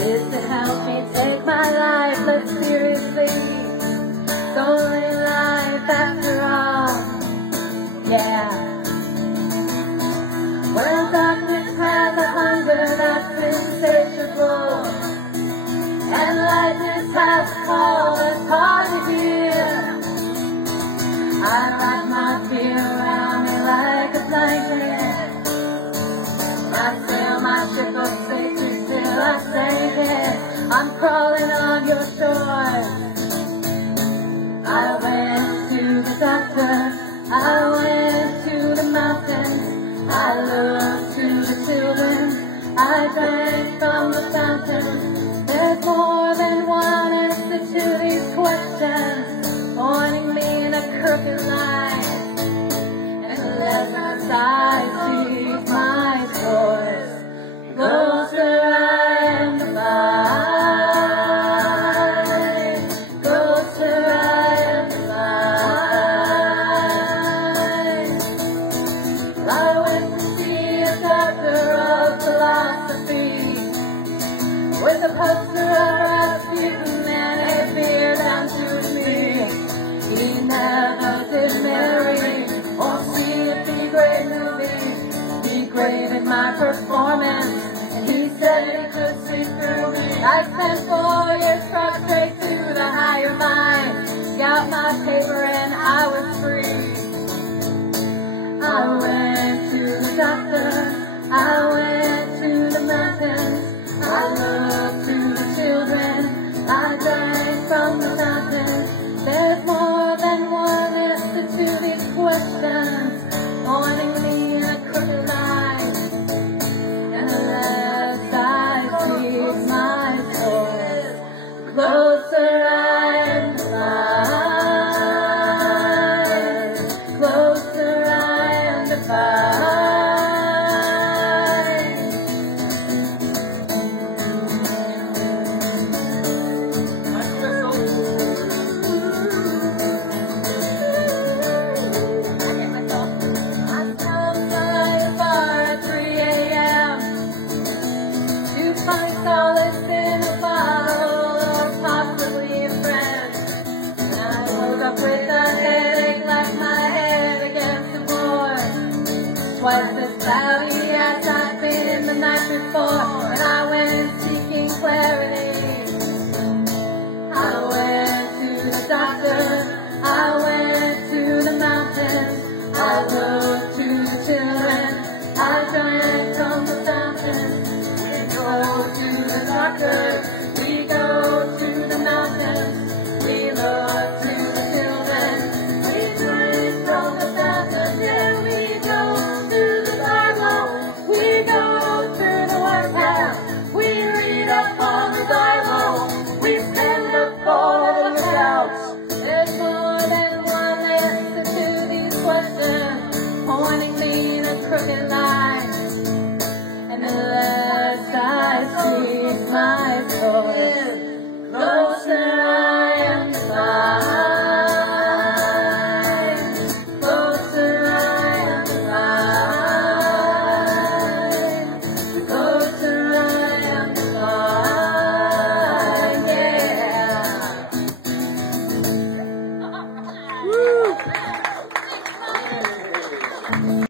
is to help me take my life less seriously. It's only life after all, yeah. Well, darkness has a hunger that's insatiable, and lightness has a call that's hard to hear. I wrap my fear around me like a blanket. I sail my ship of safety till I sink it. I'm crawling on your shores. I went to the doctor, I went to the mountains, I looked to the children, I drank from the fountain. There's more than one answer to these questions, pointing me in a crooked line. And as I see my choice, closer I am to find, closer I am to find. I went to see a doctor of philosophy, with a poster of Rasputin and a beard unto me. He never did marry or see a B-grade movie, degraded my performance, and he said he could see through me. I spent 4 years prostrate to the higher mind, got my paper and I was free. I went to the doctor, I went to the mountains, I looked to the children, I drank from the fountain. There's more than one answer to these questions, pointing me in a crooked line. And as I seek my choice, closer I am to find, closer I am to find. Solace in a bottle, or possibly a friend. And I woke up with a headache like my head against the board. Twice as cloudy as I've been the night before.